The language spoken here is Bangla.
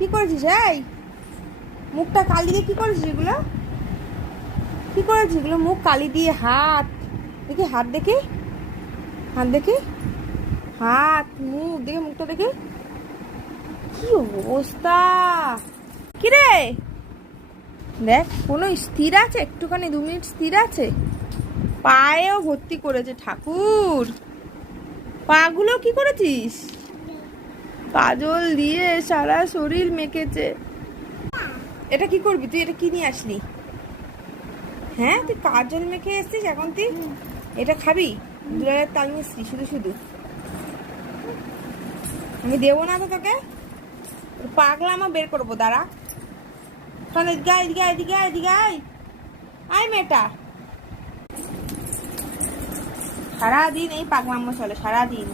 কি করেছিস? এই মুখটা কালি দিয়ে কি করেছিস এগুলো? কি করেছিস এগুলো? মুখ কালি দিয়ে, হাত দেখি, হাত দেখি, হাত দেখি, হাত, মুখ দেখে, মুখটা দেখে। কি অবস্থা! কি রে দেখ, কোনো স্থির আছে? একটুখানি 2 মিনিট স্থির আছে? পায়েও ভর্তি করেছে ঠাকুর। পাগুলো কি করেছিস? কাজল দিয়ে সারা শরীর মেখেছে। এটা কি করবি তুই? এটা কি নিয়ে আসলি? হ্যাঁ, তুই কাজল মেখে এসছিস, এখন তুই এটা খাবি? দুলালের তাল মিষ্টি শুধু শুধু? আমি দেবো না তো তোকে। পাগলা আমার বের করবো, দাঁড়া। কারণ এদিকে আয়, এদিকে আয়, এদিকে আয়, এদিকে আয়। আয় মেয়েটা, সারাদিন এই পাগলাম্মা চলে, সারাদিন।